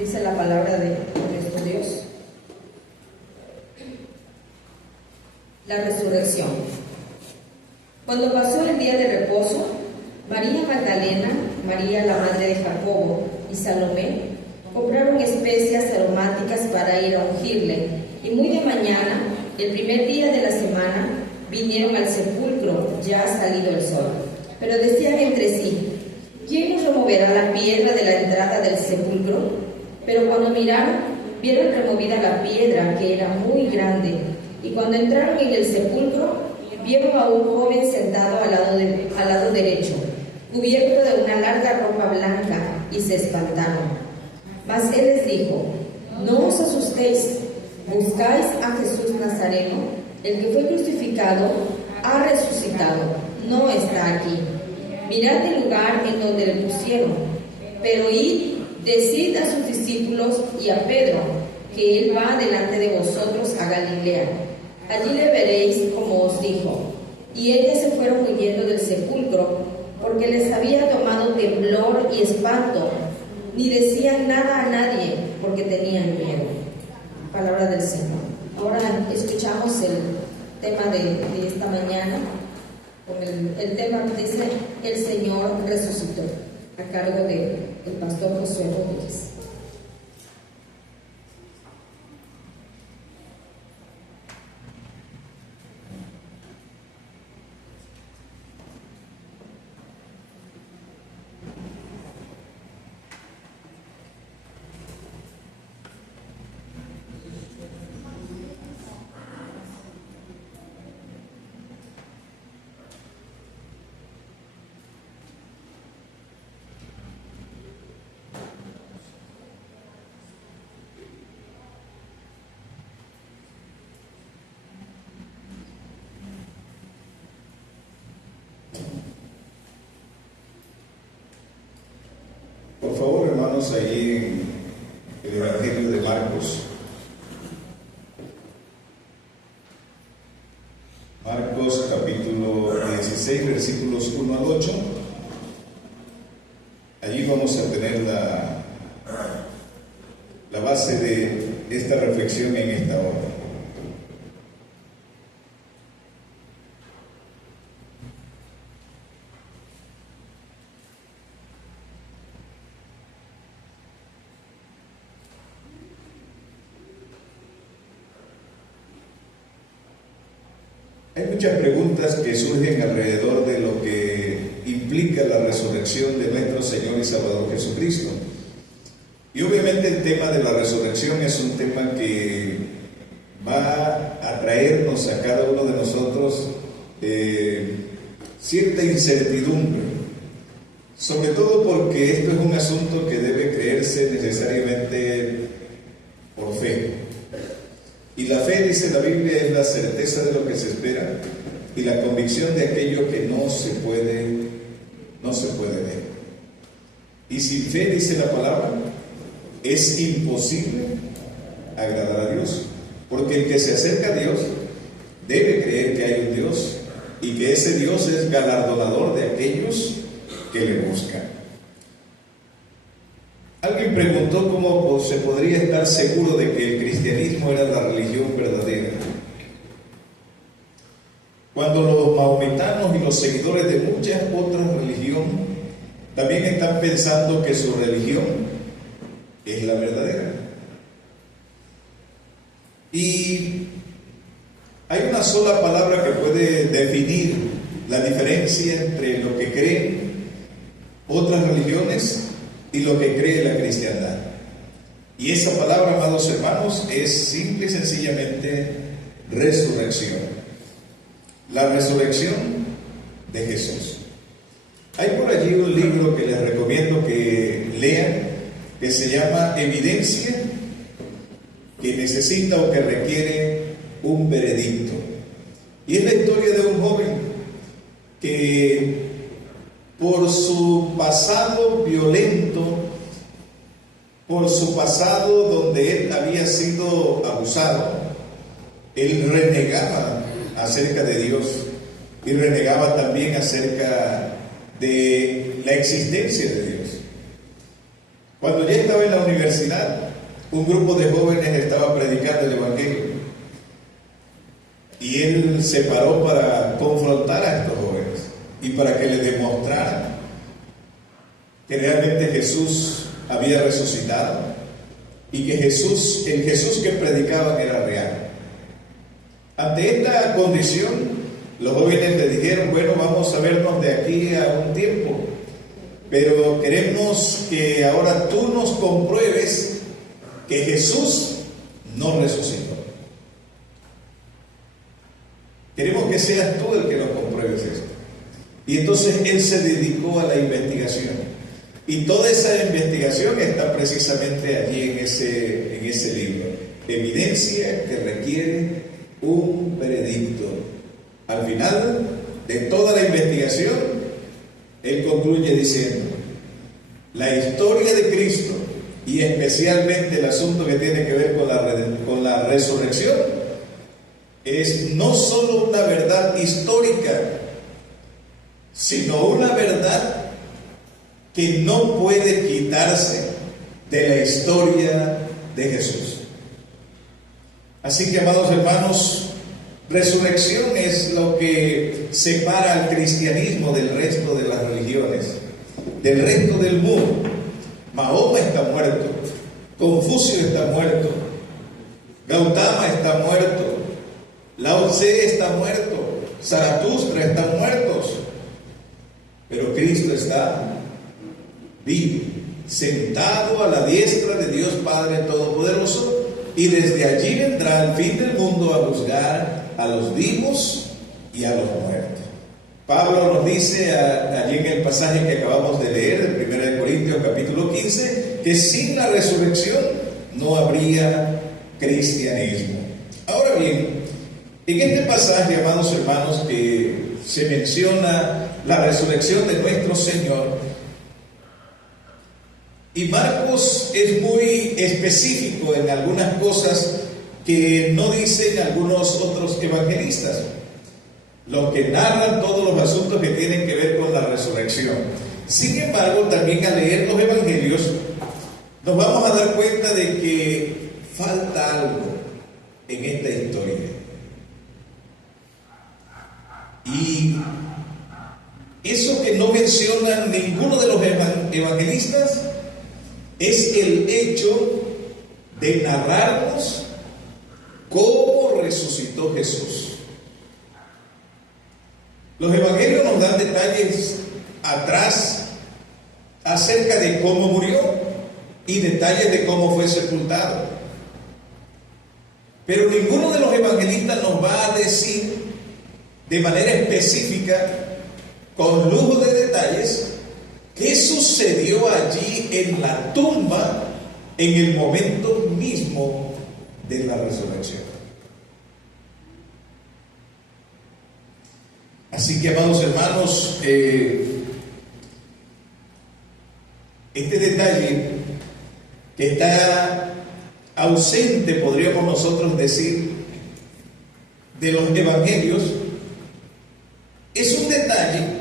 Dice la palabra de nuestro Dios. La resurrección. Cuando pasó el día de reposo, María Magdalena, María la madre de Jacobo y Salomé compraron especias aromáticas para ir a ungirle, y muy de mañana, el primer día de la semana, vinieron al sepulcro, ya salido el sol. Pero decían entre sí: ¿quién nos removerá la piedra de la entrada del sepulcro? Pero cuando miraron, vieron removida la piedra, que era muy grande. Y cuando entraron en el sepulcro, vieron a un joven sentado al lado derecho, cubierto de una larga ropa blanca, y se espantaron. Mas él les dijo: no os asustéis, buscáis a Jesús Nazareno, el que fue crucificado, ha resucitado, no está aquí. Mirad el lugar en donde le pusieron. Pero id, decid a sus discípulos y a Pedro que él va delante de vosotros a Galilea. Allí le veréis como os dijo. Y ellas se fueron huyendo del sepulcro, porque les había tomado temblor y espanto. Ni decían nada a nadie, porque tenían miedo. Palabra del Señor. Ahora escuchamos el tema de esta mañana. Con el tema que dice: el Señor resucitó, a cargo del pastor Josué Rodríguez. Por favor, hermanos, ahí en el Evangelio de Marcos. Marcos capítulo 16, versículos 1 al 8. Allí vamos a tener la base de esta reflexión en esta hora. Hay muchas preguntas que surgen alrededor de lo que implica la resurrección de nuestro Señor y Salvador Jesucristo. Y obviamente el tema de la resurrección es un tema que va a traernos a cada uno de nosotros cierta incertidumbre, sobre todo porque esto es un asunto que debe creerse necesariamente por fe. Y la fe, dice la Biblia, es la certeza de lo que se espera y la convicción de aquello que no se puede ver. Y sin fe, dice la palabra, es imposible agradar a Dios, porque el que se acerca a Dios debe creer que hay un Dios y que ese Dios es galardonador de aquellos que le buscan. Alguien preguntó cómo se podría estar seguro de que el cristianismo era la religión verdadera, cuando los maometanos y los seguidores de muchas otras religiones también están pensando que su religión es la verdadera. Y hay una sola palabra que puede definir la diferencia entre lo que creen otras religiones y lo que cree la cristiandad. Y esa palabra, amados hermanos, es simple y sencillamente resurrección. La resurrección de Jesús. Hay por allí un libro que les recomiendo que lean, que se llama Evidencia que necesita o que requiere un veredicto. Y es la historia de un joven que por su pasado violento, por su pasado donde él había sido abusado, él renegaba acerca de Dios y renegaba también acerca de la existencia de Dios. Cuando ya estaba en la universidad, un grupo de jóvenes estaba predicando el Evangelio. Y él se paró para confrontar a estos jóvenes y para que les demostraran que realmente Jesús había resucitado y que el Jesús que predicaban era real. Ante esta condición, los jóvenes le dijeron: bueno, vamos a vernos de aquí a un tiempo, pero queremos que ahora tú nos compruebes que Jesús no resucitó. Queremos que seas tú el que nos compruebes esto. Y entonces él se dedicó a la investigación. Y toda esa investigación está precisamente allí en ese libro. Evidencia que requiere un veredicto. Al final de toda la investigación, él concluye diciendo: la historia de Cristo, y especialmente el asunto que tiene que ver con la resurrección, es no solo una verdad histórica, sino una verdad que no puede quitarse de la historia de Jesús. Así que, amados hermanos, resurrección es lo que separa al cristianismo del resto de las religiones, del resto del mundo. Mahoma está muerto, Confucio está muerto, Gautama está muerto, Lao Tse está muerto, Zaratustra están muertos, pero Cristo está vivo, sentado a la diestra de Dios Padre Todopoderoso, y desde allí vendrá al fin del mundo a juzgar a los vivos y a los muertos. Pablo nos dice allí en el pasaje que acabamos de leer, de 1 Corintios capítulo 15, que sin la resurrección no habría cristianismo. Ahora bien, en este pasaje, amados hermanos, que se menciona la resurrección de nuestro Señor, y Marcos es muy específico en algunas cosas que no dicen algunos otros evangelistas, los que narran todos los asuntos que tienen que ver con la resurrección. Sin embargo, también al leer los evangelios nos vamos a dar cuenta de que falta algo en esta historia. Y eso que no menciona ninguno de los evangelistas es el hecho de narrarnos cómo resucitó Jesús. Los evangelios nos dan detalles atrás acerca de cómo murió y detalles de cómo fue sepultado. Pero ninguno de los evangelistas nos va a decir de manera específica, con lujo de detalles, qué sucedió allí en la tumba en el momento mismo de la resurrección. Así que, amados hermanos, este detalle que está ausente, podríamos nosotros decir, de los evangelios, es un detalle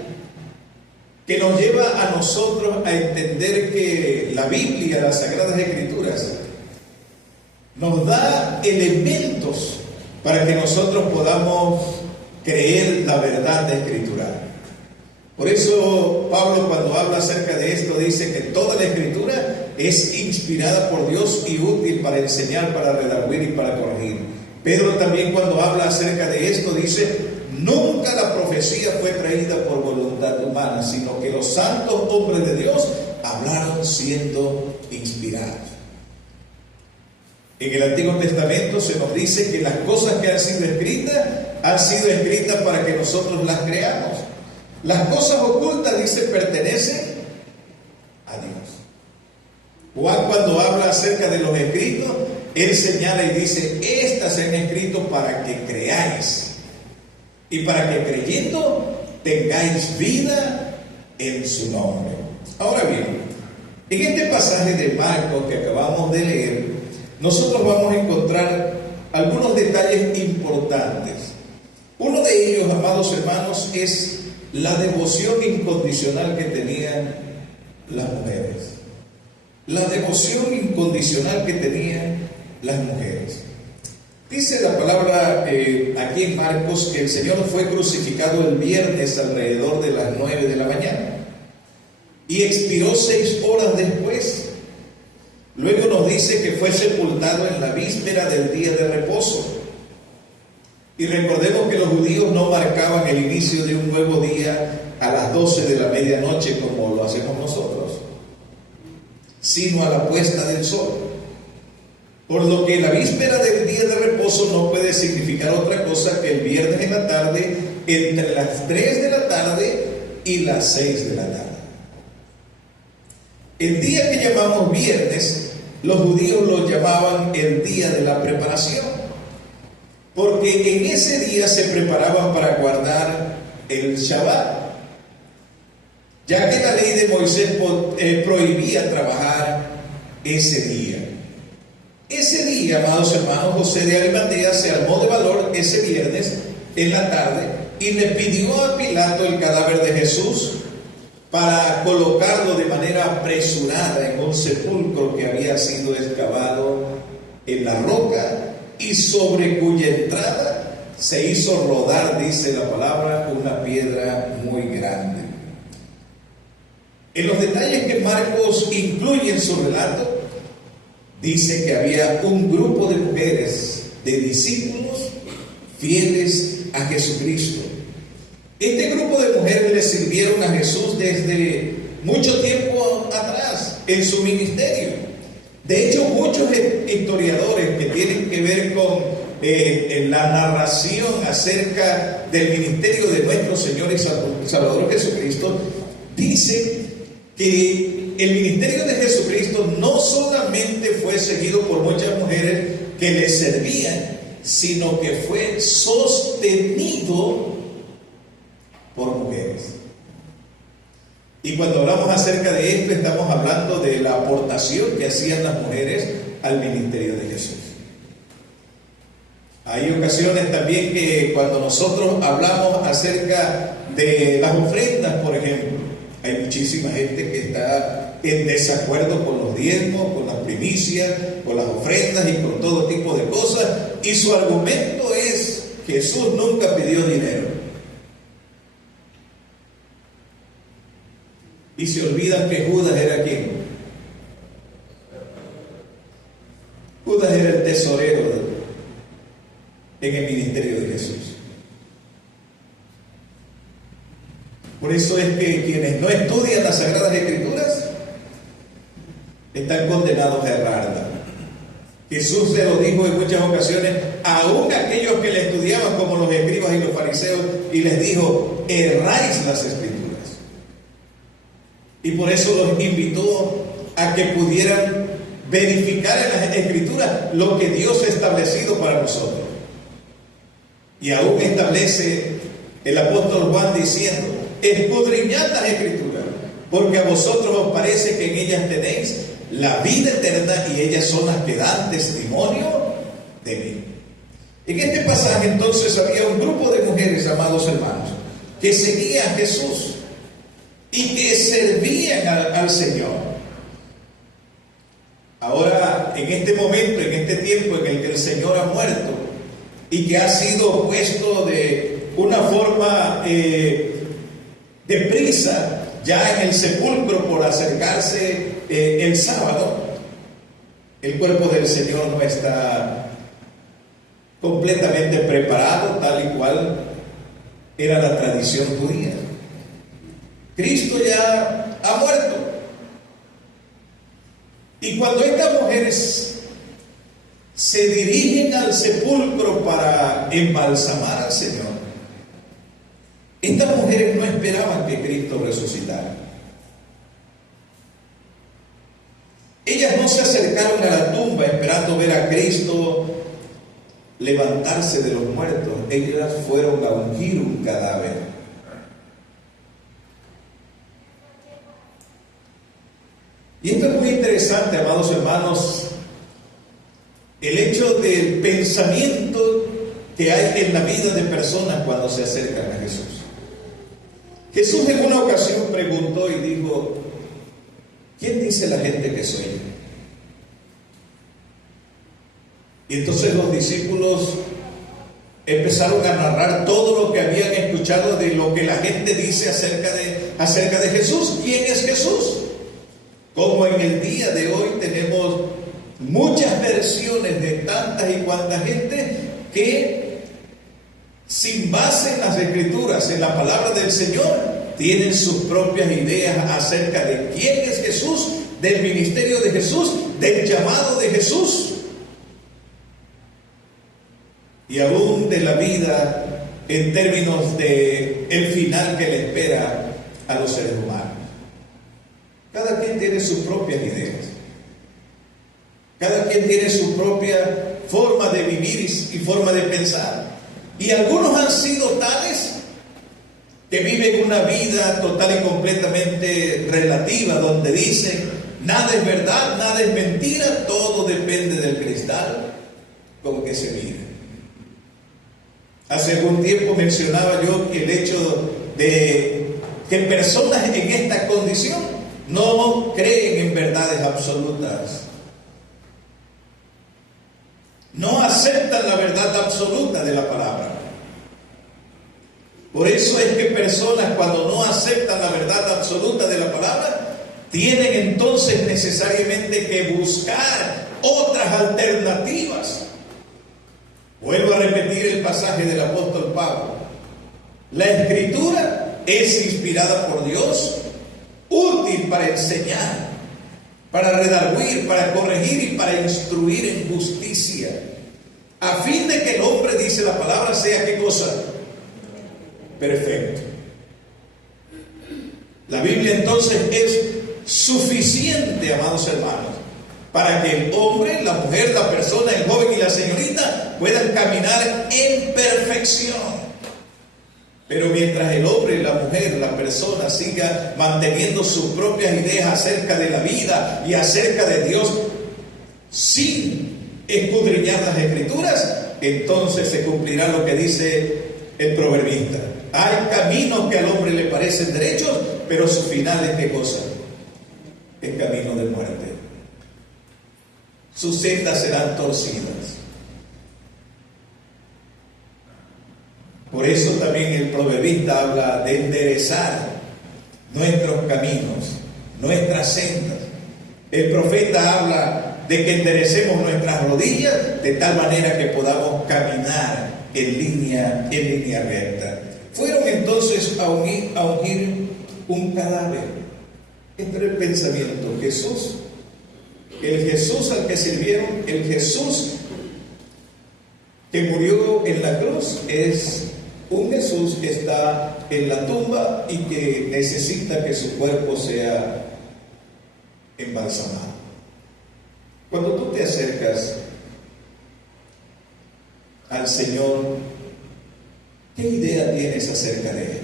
que nos lleva a nosotros a entender que la Biblia, las Sagradas Escrituras, nos da elementos para que nosotros podamos creer la verdad escritural. Por eso Pablo, cuando habla acerca de esto, dice que toda la Escritura es inspirada por Dios y útil para enseñar, para redarguir y para corregir. Pedro también, cuando habla acerca de esto, dice: nunca la profecía fue traída por voluntad humana, sino que los santos hombres de Dios hablaron siendo inspirados. En el Antiguo Testamento se nos dice que las cosas que han sido escritas para que nosotros las creamos. Las cosas ocultas, dice, pertenecen a Dios. Juan, cuando habla acerca de los escritos, él señala y dice: estas se han escrito para que creáis, y para que creyendo tengáis vida en su nombre. Ahora bien, en este pasaje de Marcos que acabamos de leer, nosotros vamos a encontrar algunos detalles importantes. Uno de ellos, amados hermanos, es la devoción incondicional que tenían las mujeres. la devoción incondicional que tenían las mujeres. Dice la palabra aquí en Marcos que el Señor fue crucificado el viernes alrededor de las 9 de la mañana y expiró 6 horas después. Luego nos dice que fue sepultado en la víspera del día de reposo. Y recordemos que los judíos no marcaban el inicio de un nuevo día a las 12 de la medianoche como lo hacemos nosotros, sino a la puesta del sol. Por lo que la víspera del día de reposo no puede significar otra cosa que el viernes en la tarde, entre las 3 de la tarde y las 6 de la tarde. El día que llamamos viernes, los judíos lo llamaban el día de la preparación, porque en ese día se preparaban para guardar el Shabbat, ya que la ley de Moisés prohibía trabajar ese día. Ese día, amados hermanos, José de Arimatea se armó de valor ese viernes en la tarde y le pidió a Pilato el cadáver de Jesús para colocarlo de manera apresurada en un sepulcro que había sido excavado en la roca y sobre cuya entrada se hizo rodar, dice la palabra, una piedra muy grande. En los detalles que Marcos incluye en su relato, dice que había un grupo de mujeres, de discípulos fieles a Jesucristo. Este grupo de mujeres le sirvieron a Jesús desde mucho tiempo atrás en su ministerio. De hecho, muchos historiadores que tienen que ver con la narración acerca del ministerio de nuestro Señor y Salvador Jesucristo dicen que el ministerio de Jesucristo no solamente fue seguido por muchas mujeres que le servían, sino que fue sostenido por mujeres. Y cuando hablamos acerca de esto, estamos hablando de la aportación que hacían las mujeres al ministerio de Jesús. Hay ocasiones también que cuando nosotros hablamos acerca de las ofrendas, por ejemplo, hay muchísima gente que está en desacuerdo con los diezmos, con las primicias, con las ofrendas y con todo tipo de cosas, y su argumento es: Jesús nunca pidió dinero. Y se olvidan que Judas era ¿quién? Judas era el tesorero en el ministerio de Jesús. Por eso es que quienes no estudian las Sagradas Escrituras están condenados a errarla. Jesús se lo dijo en muchas ocasiones, aún aquellos que le estudiaban como los escribas y los fariseos, y les dijo: erráis las Escrituras. Y por eso los invitó a que pudieran verificar en las Escrituras lo que Dios ha establecido para nosotros. Y aún establece el apóstol Juan diciendo: escudriñad las Escrituras, porque a vosotros os parece que en ellas tenéis la vida eterna, y ellas son las que dan testimonio de mí. En este pasaje entonces había un grupo de mujeres, amados hermanos, que seguían a Jesús y que servían al Señor. Ahora, en este momento, en este tiempo en el que el Señor ha muerto y que ha sido puesto de una forma deprisa ya en el sepulcro por acercarse el sábado, el cuerpo del Señor no está completamente preparado, tal y cual era la tradición judía. Cristo ya ha muerto. Y cuando estas mujeres se dirigen al sepulcro para embalsamar al Señor, estas mujeres no esperaban que Cristo resucitara. Ellas no se acercaron a la tumba esperando ver a Cristo levantarse de los muertos. Ellas fueron a ungir un cadáver. Y esto es muy interesante, amados hermanos, el hecho del pensamiento que hay en la vida de personas cuando se acercan a Jesús. Jesús en una ocasión preguntó y dijo: ¿quién dice la gente que soy? Y entonces los discípulos empezaron a narrar todo lo que habían escuchado de lo que la gente dice acerca de Jesús. ¿Quién es Jesús? Como en el día de hoy tenemos muchas versiones de tantas y cuantas gente que, sin base en las Escrituras, en la palabra del Señor, tienen sus propias ideas acerca de quién es Jesús, del ministerio de Jesús, del llamado de Jesús y aún de la vida en términos de el final que le espera a los seres humanos. Cada quien tiene sus propias ideas. Cada quien tiene su propia forma de vivir y forma de pensar. Y algunos han sido tales que viven una vida total y completamente relativa, donde dicen, nada es verdad, nada es mentira, todo depende del cristal con que se mire. Hace algún tiempo mencionaba yo que el hecho de que personas en esta condición no creen en verdades absolutas, no aceptan la verdad absoluta de la palabra. Por eso es que personas, cuando no aceptan la verdad absoluta de la palabra, tienen entonces necesariamente que buscar otras alternativas. Vuelvo a repetir el pasaje del apóstol Pablo. La Escritura es inspirada por Dios, útil para enseñar, para redarguir, para corregir y para instruir en justicia, a fin de que el hombre, dice la palabra, sea ¿qué cosa? Perfecto. La Biblia entonces es suficiente, amados hermanos, para que el hombre, la mujer, la persona, el joven y la señorita puedan caminar en perfección. Pero mientras el hombre, la mujer, la persona siga manteniendo sus propias ideas acerca de la vida y acerca de Dios sin escudriñar las Escrituras, entonces se cumplirá lo que dice el proverbista. Hay caminos que al hombre le parecen derechos, pero su final es ¿qué cosa? Es camino de muerte. Sus sendas serán torcidas. Por eso también el proverbista habla de enderezar nuestros caminos, nuestras sendas. El profeta habla de que enderecemos nuestras rodillas de tal manera que podamos caminar en línea recta. Fueron entonces a ungir un cadáver. Este era el pensamiento. Jesús, el Jesús al que sirvieron, el Jesús que murió en la cruz, es un Jesús que está en la tumba y que necesita que su cuerpo sea embalsamado. Cuando tú te acercas al Señor, ¿qué idea tienes acerca de Él?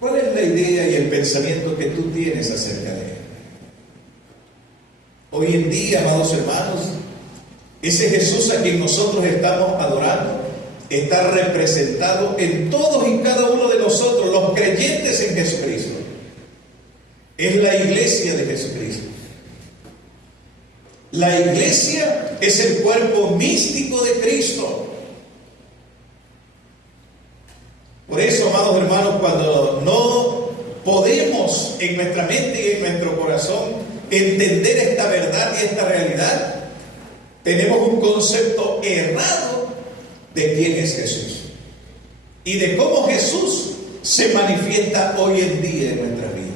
¿Cuál es la idea y el pensamiento que tú tienes acerca de Él? Hoy en día, amados hermanos, ese Jesús a quien nosotros estamos adorando está representado en todos y cada uno de nosotros, los creyentes en Jesucristo. Es la iglesia de Jesucristo. La iglesia es el cuerpo místico de Cristo. Por eso, amados hermanos, cuando no podemos en nuestra mente y en nuestro corazón entender esta verdad y esta realidad, tenemos un concepto errado de quién es Jesús y de cómo Jesús se manifiesta hoy en día en nuestras vidas.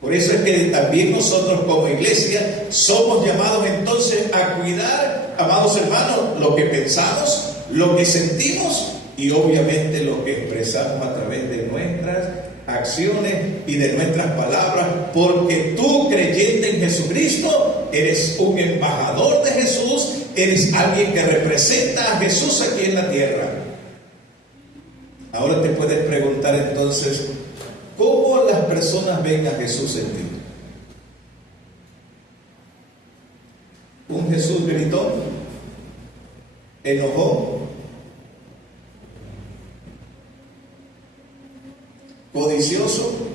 Por eso es que también nosotros como iglesia somos llamados entonces a cuidar, amados hermanos, lo que pensamos, lo que sentimos y obviamente lo que expresamos a través de nuestras acciones y de nuestras palabras, porque tú, creyente en Jesucristo, eres un embajador de Jesús, eres alguien que representa a Jesús aquí en la tierra. Ahora te puedes preguntar entonces, ¿cómo las personas ven a Jesús en ti? ¿Un Jesús gritón? ¿Enojó? codicioso.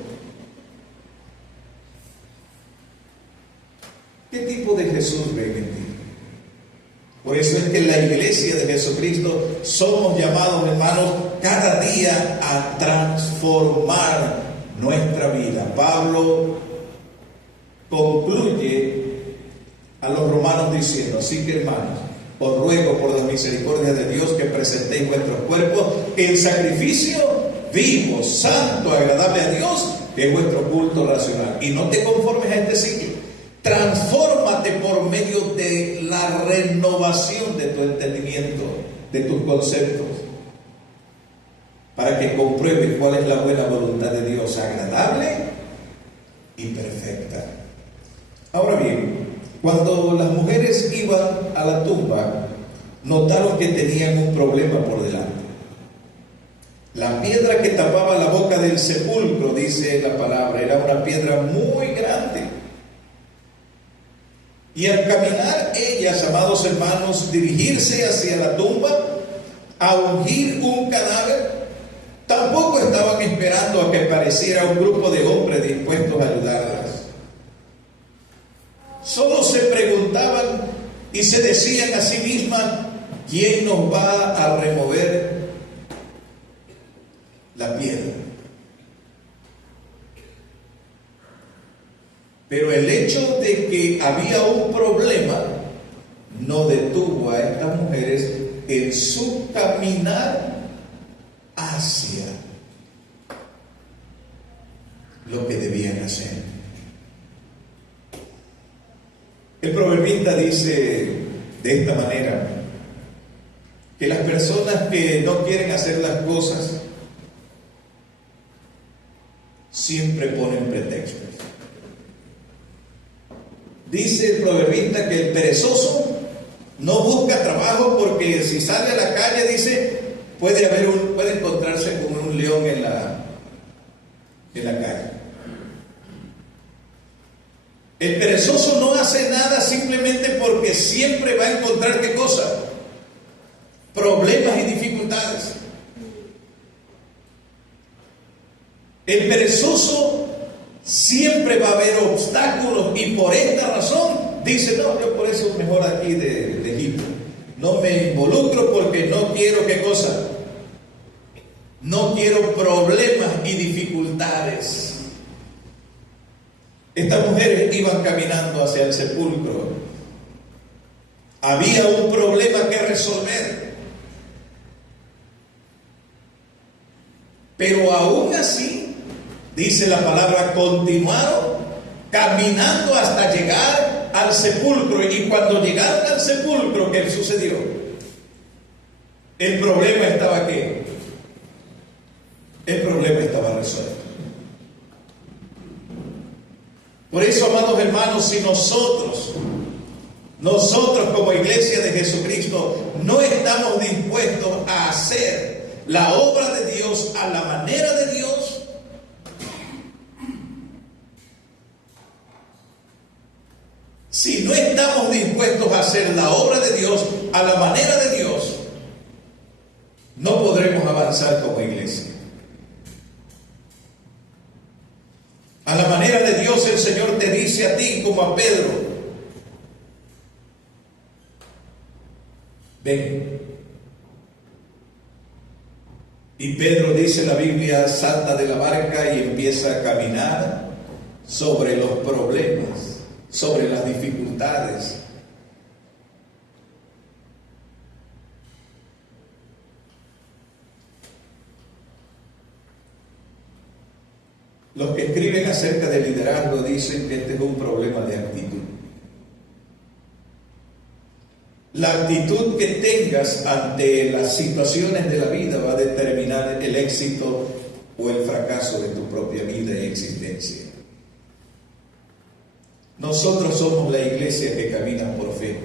¿Qué tipo de Jesús ven en ti? Por eso es que en la iglesia de Jesucristo somos llamados, hermanos, cada día a transformar nuestra vida. Pablo concluye a los romanos diciendo: así que, hermanos, os ruego por la misericordia de Dios que presentéis vuestros cuerpos en sacrificio vivo, santo, agradable a Dios, que es vuestro culto racional. Y no te conformes a este siglo. Transfórmate por medio de la renovación de tu entendimiento, de tus conceptos, para que compruebes cuál es la buena voluntad de Dios, agradable y perfecta. Ahora bien, cuando las mujeres iban a la tumba, notaron que tenían un problema por delante. La piedra que tapaba la boca del sepulcro, dice la palabra, era una piedra muy grande. Y al caminar ellas, amados hermanos, dirigirse hacia la tumba, a ungir un cadáver, tampoco estaban esperando a que apareciera un grupo de hombres dispuestos a ayudarlas. Solo se preguntaban y se decían a sí mismas: ¿quién nos va a remover la piedra? Pero el hecho de que había un problema no detuvo a estas mujeres en su caminar hacia lo que debían hacer. El proverbista dice de esta manera que las personas que no quieren hacer las cosas siempre ponen pretextos. Dice el proverbista que el perezoso no busca trabajo porque si sale a la calle, dice, puede encontrarse con un león en la calle. El perezoso no hace nada simplemente porque siempre va a encontrar ¿qué cosa? Problemas y dificultades. El perezoso siempre va a haber obstáculos y por esta razón dice: no, yo por eso mejor aquí de Egipto. No me involucro porque no quiero ¿qué cosa? No quiero problemas y dificultades. Estas mujeres iban caminando hacia el sepulcro. Había un problema que resolver. Pero aún así, dice la palabra, continuaron caminando hasta llegar al sepulcro. Y cuando llegaron al sepulcro, ¿qué sucedió? El problema estaba ¿qué? El problema estaba resuelto. Por eso, amados hermanos, si nosotros como iglesia de Jesucristo no estamos dispuestos a hacer la obra de Dios a la manera de Dios, si no estamos dispuestos a hacer la obra de Dios a la manera de Dios, no podremos avanzar como iglesia. A la manera de Dios, el Señor te dice a ti como a Pedro: ven. Y Pedro, dice la Biblia, salta de la barca y empieza a caminar sobre los problemas, sobre las dificultades. Los que escriben acerca del liderazgo dicen que este es un problema de actitud. La actitud que tengas ante las situaciones de la vida va a determinar el éxito o el fracaso de tu propia vida y existencia. Nosotros somos la iglesia que camina por fe.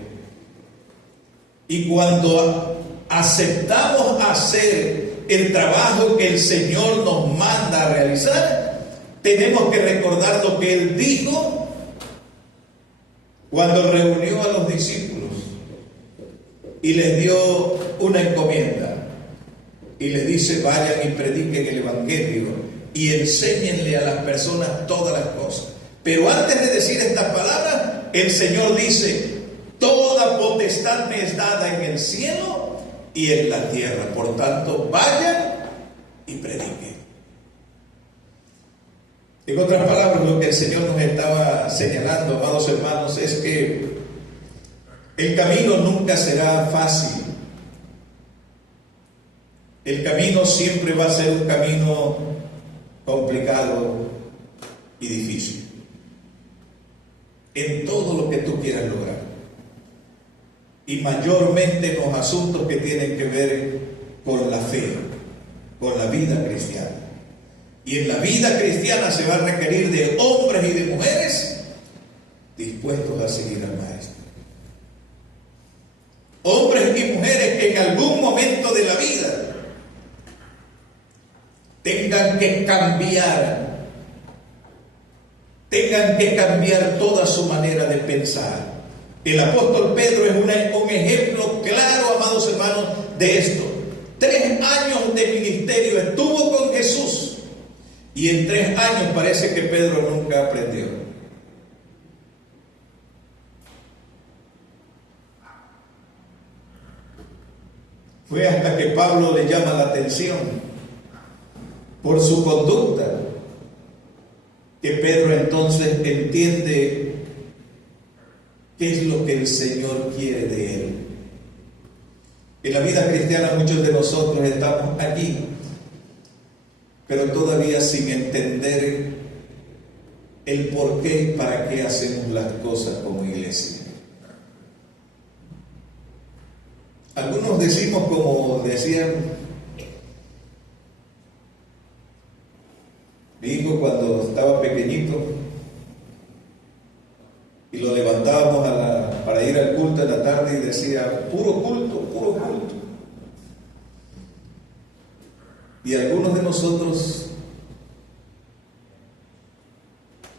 Y cuando aceptamos hacer el trabajo que el Señor nos manda a realizar, tenemos que recordar lo que Él dijo cuando reunió a los discípulos y les dio una encomienda y les dice: vayan y prediquen el evangelio y enséñenle a las personas todas las cosas. Pero antes de decir estas palabras, el Señor dice: toda potestad me es dada en el cielo y en la tierra. Por tanto, vayan y prediquen. En otras palabras, lo que el Señor nos estaba señalando, amados hermanos, es que el camino nunca será fácil. El camino siempre va a ser un camino complicado y difícil. En todo lo que tú quieras lograr. Y mayormente en los asuntos que tienen que ver con la fe, con la vida cristiana. Y en la vida cristiana se va a requerir de hombres y de mujeres dispuestos a seguir al Maestro. Hombres y mujeres que en algún momento de la vida tengan que cambiar toda su manera de pensar. El apóstol Pedro es un ejemplo claro, amados hermanos, de esto. 3 años de ministerio estuvo con Jesús y en 3 años parece que Pedro nunca aprendió. Fue hasta que Pablo le llama la atención por su conducta que Pedro entonces entiende qué es lo que el Señor quiere de él. En la vida cristiana muchos de nosotros estamos aquí, pero todavía sin entender el por qué y para qué hacemos las cosas como iglesia. Algunos decimos, como decían mi hijo cuando estaba pequeñito, y lo levantábamos para ir al culto en la tarde y decía: puro culto, puro culto. Y algunos de nosotros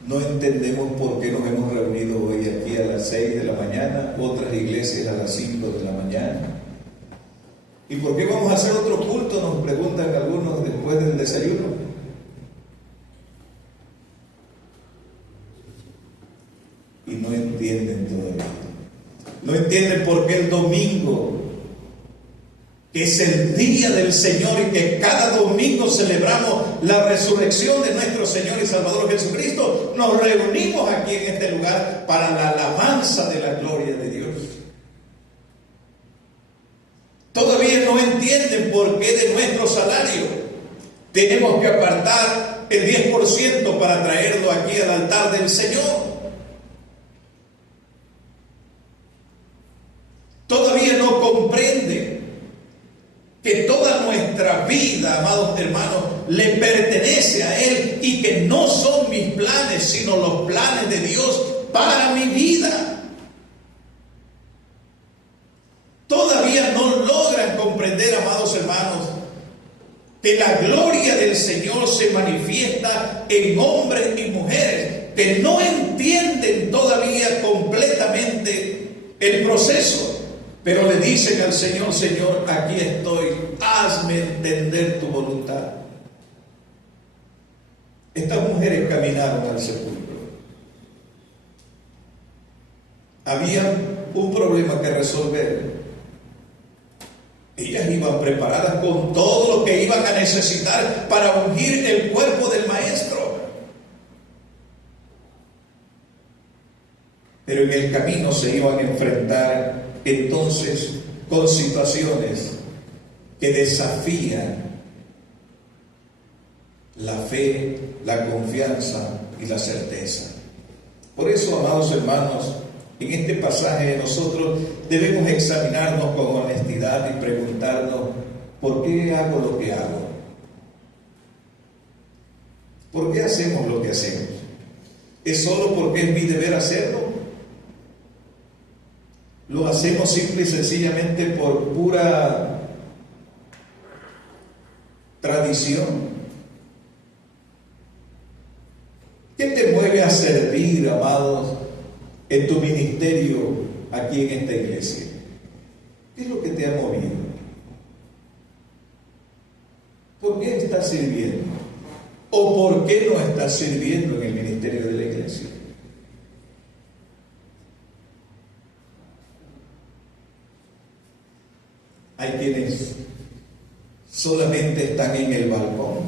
no entendemos por qué nos hemos reunido hoy aquí a las 6 de la mañana, otras iglesias a las 5 de la mañana. ¿Y por qué vamos a hacer otro culto?, nos preguntan algunos después del desayuno. Y no entienden todavía. No entienden por qué el domingo, que es el día del Señor y que cada domingo celebramos la resurrección de nuestro Señor y Salvador Jesucristo, nos reunimos aquí en este lugar para la alabanza de la gloria de Dios. Todavía no entienden por qué de nuestro salario tenemos que apartar el 10% para traerlo aquí al altar del Señor. Todavía no comprende que toda nuestra vida, amados hermanos, le pertenece a Él y que no son mis planes, sino los planes de Dios para mi vida. Todavía no logran comprender, amados hermanos, que la gloria del Señor se manifiesta en hombres y mujeres que no entienden todavía completamente el proceso. Pero le dicen al Señor: Señor, aquí estoy, hazme entender tu voluntad. Estas mujeres caminaron al sepulcro. Había un problema que resolver. Ellas iban preparadas con todo lo que iban a necesitar para ungir el cuerpo del Maestro. Pero en el camino se iban a enfrentar entonces con situaciones que desafían la fe, la confianza y la certeza. Por eso, amados hermanos, en este pasaje nosotros debemos examinarnos con honestidad y preguntarnos: ¿por qué hago lo que hago? ¿Por qué hacemos lo que hacemos? ¿Es solo porque es mi deber hacerlo? ¿Lo hacemos simple y sencillamente por pura tradición? ¿Qué te mueve a servir, amados, en tu ministerio aquí en esta iglesia? ¿Qué es lo que te ha movido? ¿Por qué estás sirviendo? ¿O por qué no estás sirviendo en el ministerio de la iglesia? Hay quienes solamente están en el balcón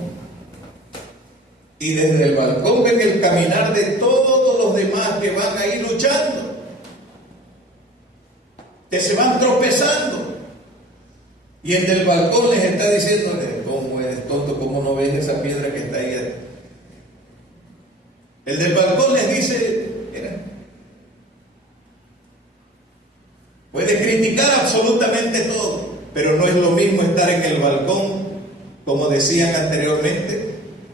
y desde el balcón ven el caminar de todos los demás que van ahí luchando, que se van tropezando, y el del balcón les está diciendo: ¿cómo eres tonto? ¿Cómo no ves esa piedra que está ahí? El del balcón les dice: mira, puede criticar absolutamente todo, pero no es lo mismo estar en el balcón, como decían anteriormente.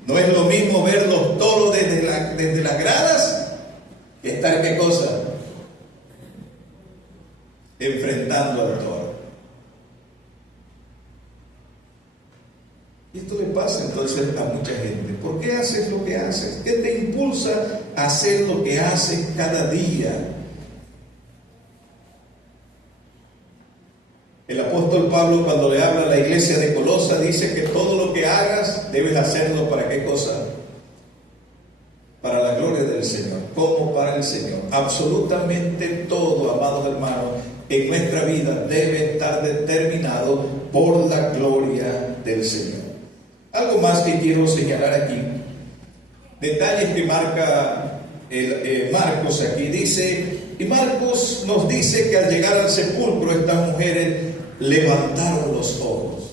No es lo mismo ver los toros desde las gradas que estar, ¿qué cosa? Enfrentando al toro. Y esto le pasa entonces a mucha gente. ¿Por qué haces lo que haces? ¿Qué te impulsa a hacer lo que haces cada día? El apóstol Pablo, cuando le habla a la iglesia de Colosa, dice que todo lo que hagas debes hacerlo ¿para qué cosa? Para la gloria del Señor. ¿Cómo para el Señor? Absolutamente todo, amados hermanos, en nuestra vida debe estar determinado por la gloria del Señor. Algo más que quiero señalar aquí, detalles que marca Marcos aquí, dice, y Marcos nos dice que al llegar al sepulcro estas mujeres levantaron los ojos.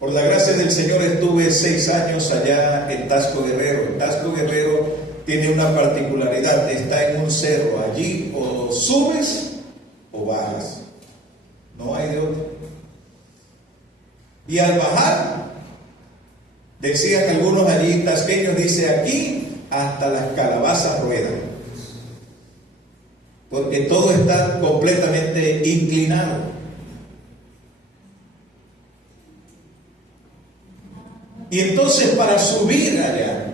Por la gracia del Señor estuve 6 años allá en Tasco Guerrero. El Tasco Guerrero tiene una particularidad, está en un cerro. Allí o subes o bajas, no hay de otro. Y al bajar, decían algunos allí tasqueños, dice: aquí hasta las calabazas ruedan, porque todo está completamente inclinado. Y entonces para subir allá,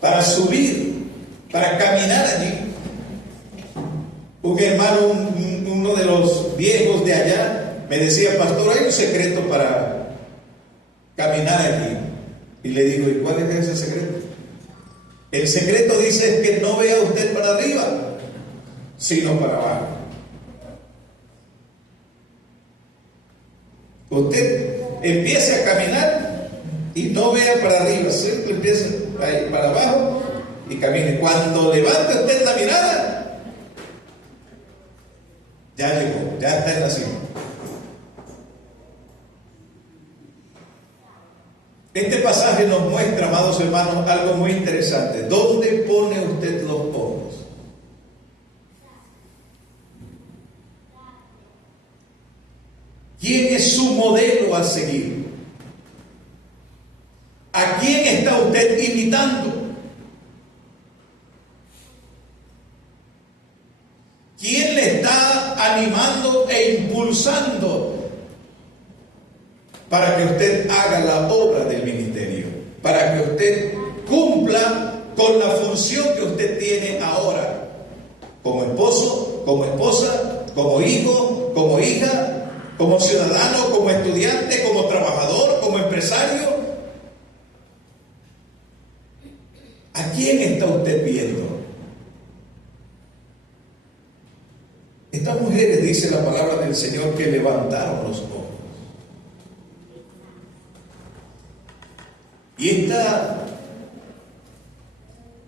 para caminar allí, un hermano, uno de los viejos de allá, me decía: pastor, hay un secreto para caminar allí. Y le digo: ¿y cuál es ese secreto? El secreto, dice, es que no vea usted para arriba, sino para abajo. Usted empiece a caminar y no vea para arriba, siempre empiece para abajo y camine. Cuando levante usted la mirada, ya llegó, ya está en la cima. Este pasaje nos muestra, amados hermanos, algo muy interesante. ¿Dónde pone usted los ojos? ¿Quién es su modelo a seguir? ¿A quién está usted imitando? ¿Quién le está animando e impulsando para que usted haga la obra del ministerio? Para que usted cumpla con la función que usted tiene ahora, como esposo, como esposa, como hijo, como hija, como ciudadano, como estudiante, como trabajador, como empresario. ¿A quién está usted viendo? Estas mujeres, dice la palabra del Señor, que levantaron los ojos. Y este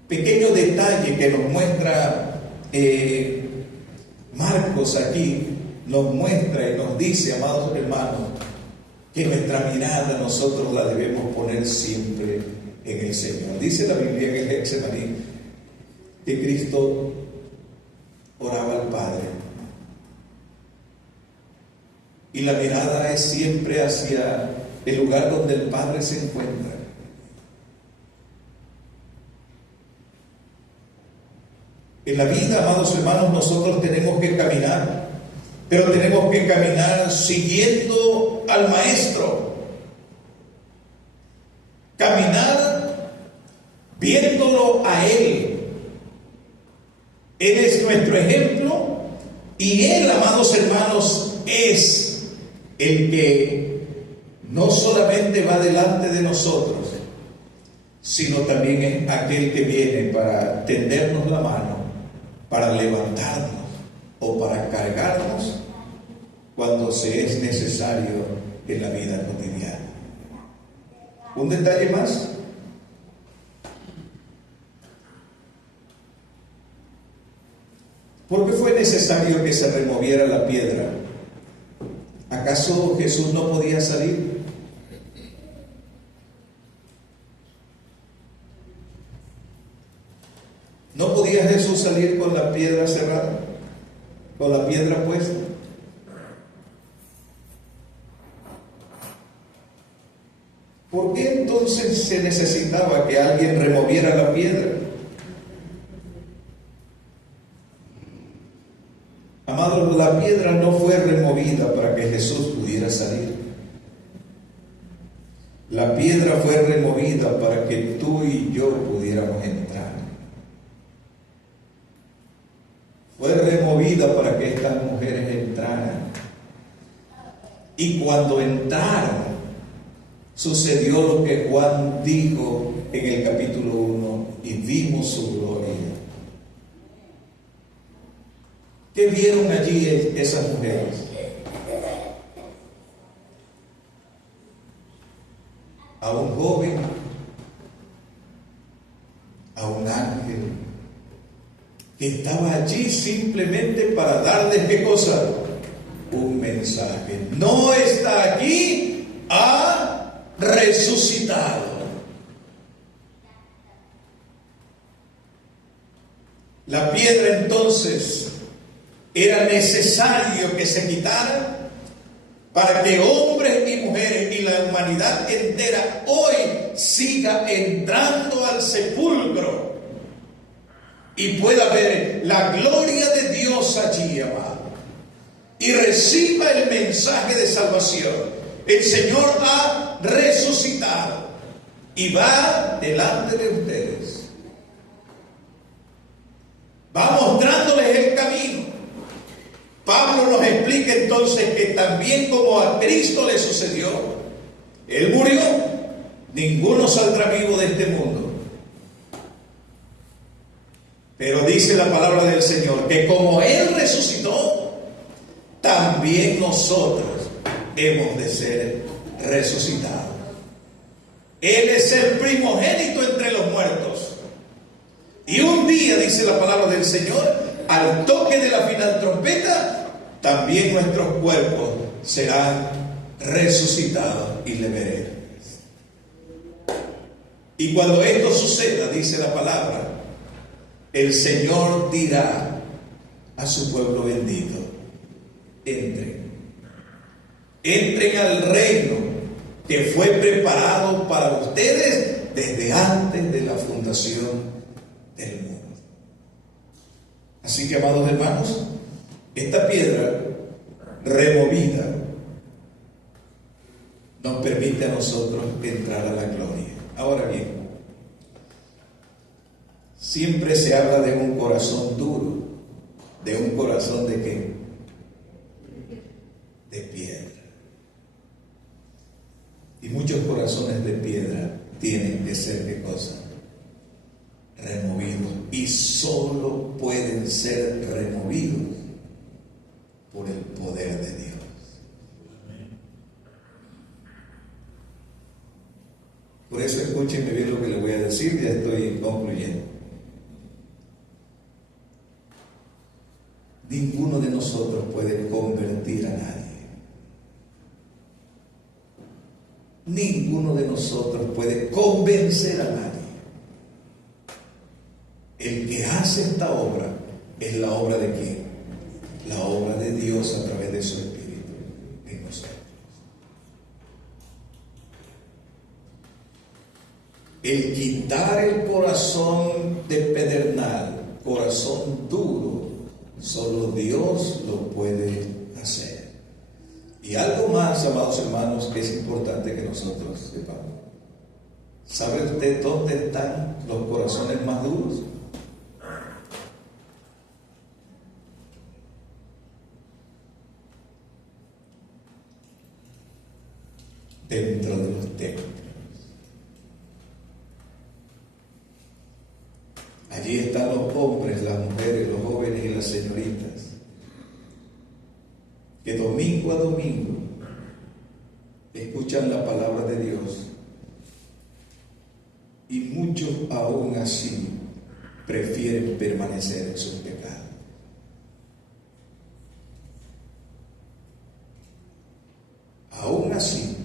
pequeño detalle que nos muestra Marcos aquí, nos muestra y nos dice, amados hermanos, que nuestra mirada nosotros la debemos poner siempre en el Señor. Dice la Biblia en el Getsemaní que Cristo oraba al Padre y la mirada es siempre hacia el lugar donde el Padre se encuentra. En la vida, amados hermanos, nosotros tenemos que caminar, pero tenemos que caminar siguiendo al Maestro. Caminar viéndolo a Él. Él es nuestro ejemplo y Él, amados hermanos, es el que no solamente va delante de nosotros, sino también es aquel que viene para tendernos la mano, para levantarnos o para cargarnos cuando se es necesario en la vida cotidiana. Un detalle más. ¿Por qué fue necesario que se removiera la piedra? ¿Acaso Jesús no podía salir? ¿No podía Jesús salir con la piedra cerrada? ¿Con la piedra puesta? ¿Por qué entonces se necesitaba que alguien removiera la piedra? Amados, la piedra no fue removida para que Jesús pudiera salir. La piedra fue removida para que tú y yo pudiéramos entrar. Fue removida para que estas mujeres entraran. Y cuando entraron, sucedió lo que Juan dijo en el capítulo 1, y vimos su gloria. ¿Qué vieron allí esas mujeres? A un joven, a un ángel, que estaba allí simplemente para darles ¿qué cosa? Un mensaje. No está aquí, ha resucitado. La piedra entonces era necesario que se quitara para que hombres y mujeres y la humanidad entera hoy siga entrando al sepulcro y pueda ver la gloria de Dios allí, amado, y reciba el mensaje de salvación. El Señor ha resucitado y va delante de ustedes, va mostrándoles el camino. Pablo nos explica entonces que también como a Cristo le sucedió, Él murió, ninguno saldrá vivo de este mundo. Pero dice la palabra del Señor que como Él resucitó, también nosotros hemos de ser resucitados. Él es el primogénito entre los muertos. Y un día, dice la palabra del Señor, al toque de la final trompeta, también nuestros cuerpos serán resucitados y le veremos. Y cuando esto suceda, dice la palabra, el Señor dirá a su pueblo bendito: entren al reino que fue preparado para ustedes desde antes de la fundación del mundo. Así que, amados hermanos, esta piedra removida nos permite a nosotros entrar a la gloria. Ahora bien, siempre se habla de un corazón duro, de un corazón de ¿qué? De piedra. Y muchos corazones de piedra tienen que ser ¿qué cosa? Removidos. Y solo pueden ser removidos por el poder de Dios. Por eso escúchenme bien lo que les voy a decir, ya estoy concluyendo. Ninguno de nosotros puede convertir a nadie. Ninguno de nosotros puede convencer a nadie. El que hace esta obra es la obra de ¿quién? La obra de Dios a través de su Espíritu en nosotros. El quitar el corazón de pedernal, corazón duro, solo Dios lo puede hacer. Y algo más, amados hermanos, que es importante que nosotros sepamos. ¿Sabe usted dónde están los corazones más duros? dentro de los templos. Allí están los hombres, las mujeres, los jóvenes y las señoritas, que domingo a domingo escuchan la palabra de Dios, y muchos aún así prefieren permanecer en sus pecados. Aún así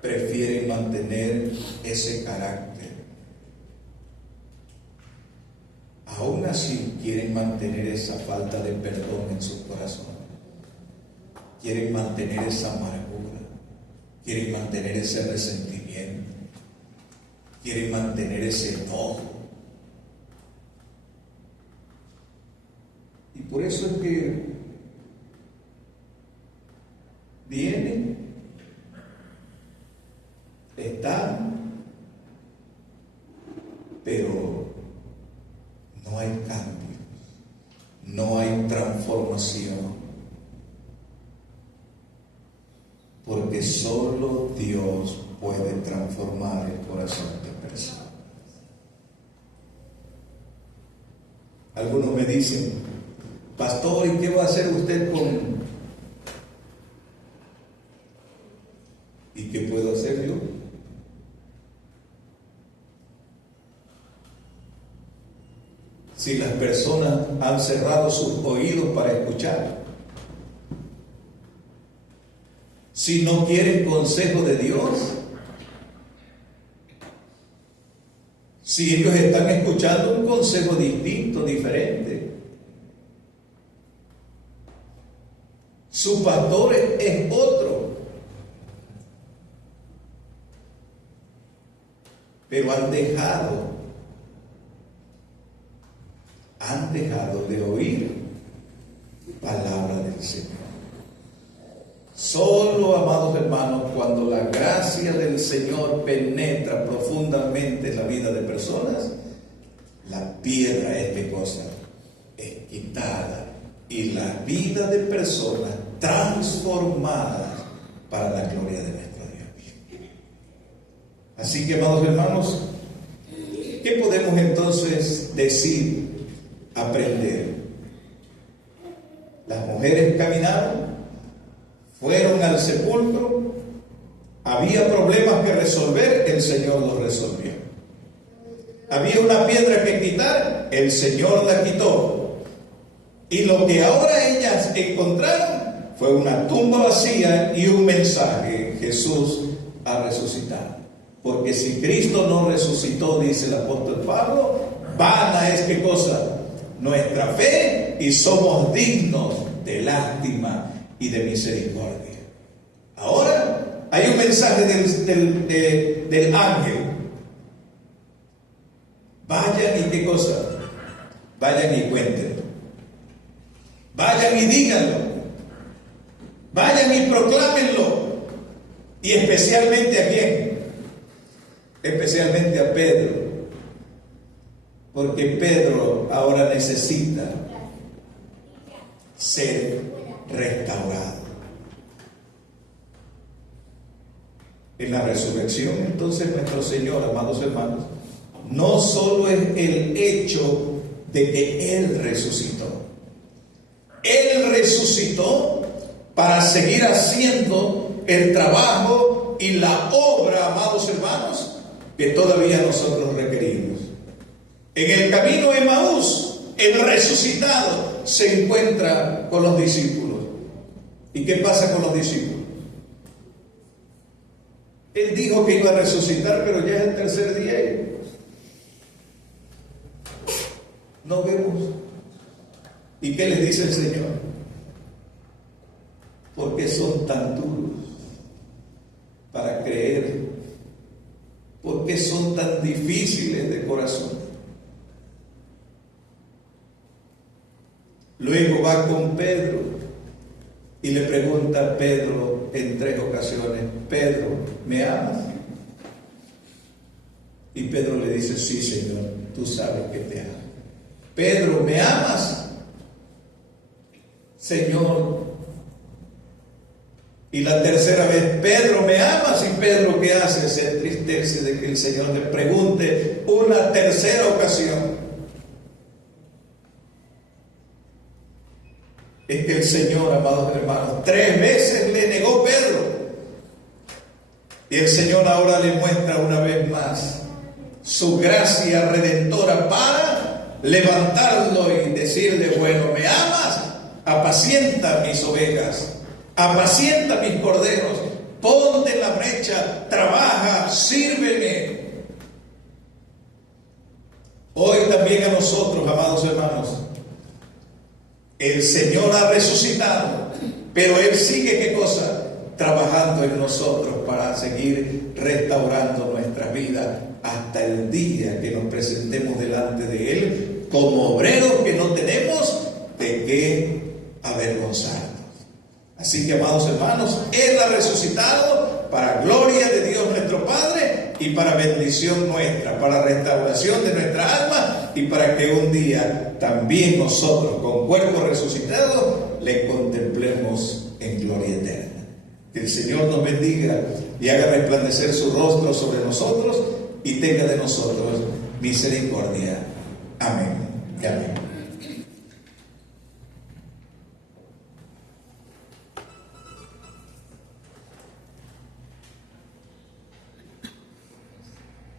prefieren mantener ese carácter. Aún así quieren mantener esa falta de perdón en sus corazones. Quieren mantener esa amargura. Quieren mantener ese resentimiento. Quieren mantener ese enojo. Y por eso es que vienen, están, pero no hay cambio, no hay transformación, porque solo Dios puede transformar el corazón de personas. Algunos me dicen: pastor, ¿y qué va a hacer usted con? ¿Y qué puedo hacer yo? Si las personas han cerrado sus oídos para escuchar, si no quieren consejo de Dios, si ellos están escuchando un consejo distinto, diferente, su pastor es otro, pero han dejado de oír palabra del Señor. Solo, amados hermanos, cuando la gracia del Señor penetra profundamente en la vida de personas, la piedra ¿qué cosa? Es quitada, y la vida de personas transformadas para la gloria de nuestro Dios. Así que, amados hermanos, ¿qué podemos entonces decir, aprender? Las mujeres caminaron, fueron al sepulcro, había problemas que resolver, el Señor los resolvió. Había una piedra que quitar, el Señor la quitó. Y lo que ahora ellas encontraron fue una tumba vacía y un mensaje: Jesús ha resucitado. Porque si Cristo no resucitó, dice el apóstol Pablo, vana es ¿qué cosa? Nuestra fe, y somos dignos de lástima y de misericordia. Ahora hay un mensaje del ángel: vayan y ¿qué cosa? Vayan y cuéntenlo, vayan y díganlo, vayan y proclámenlo. Y especialmente ¿a quién? Especialmente a Pedro, porque Pedro ahora necesita ser restaurado. En la resurrección, entonces, nuestro Señor, amados hermanos, no solo es el hecho de que Él resucitó. Él resucitó para seguir haciendo el trabajo y la obra, amados hermanos, que todavía nosotros requerimos. En el camino de Emaús, el resucitado se encuentra con los discípulos. ¿Y qué pasa con los discípulos? Él dijo que iba a resucitar, pero ya es el tercer día. No vemos. ¿Y qué les dice el Señor? ¿Por qué son tan duros para creer? ¿Por qué son tan difíciles de corazón? Luego va con Pedro y le pregunta a Pedro en 3 ocasiones: Pedro, ¿me amas? Y Pedro le dice: sí, Señor, tú sabes que te amo. Pedro, ¿me amas? Señor, Y la tercera vez, Pedro, ¿me amas? Y Pedro, ¿qué hace? Se entristece de que el Señor le pregunte una tercera ocasión. Es que el Señor, amados hermanos, 3 veces le negó Pedro. Y el Señor ahora le muestra una vez más su gracia redentora para levantarlo y decirle, bueno, ¿me amas? Apacienta mis ovejas, apacienta mis corderos, ponte en la brecha, trabaja, sírveme. Hoy también a nosotros, amados hermanos, el Señor ha resucitado, pero Él sigue, ¿qué cosa? Trabajando en nosotros para seguir restaurando nuestras vidas hasta el día que nos presentemos delante de Él como obreros que no tenemos de qué avergonzarnos. Así que, amados hermanos, Él ha resucitado para gloria de Dios nuestro Padre y para bendición nuestra, para restauración de nuestra alma y para que un día también nosotros, con cuerpo resucitado, le contemplemos en gloria eterna. Que el Señor nos bendiga y haga resplandecer su rostro sobre nosotros y tenga de nosotros misericordia. Amén y amén.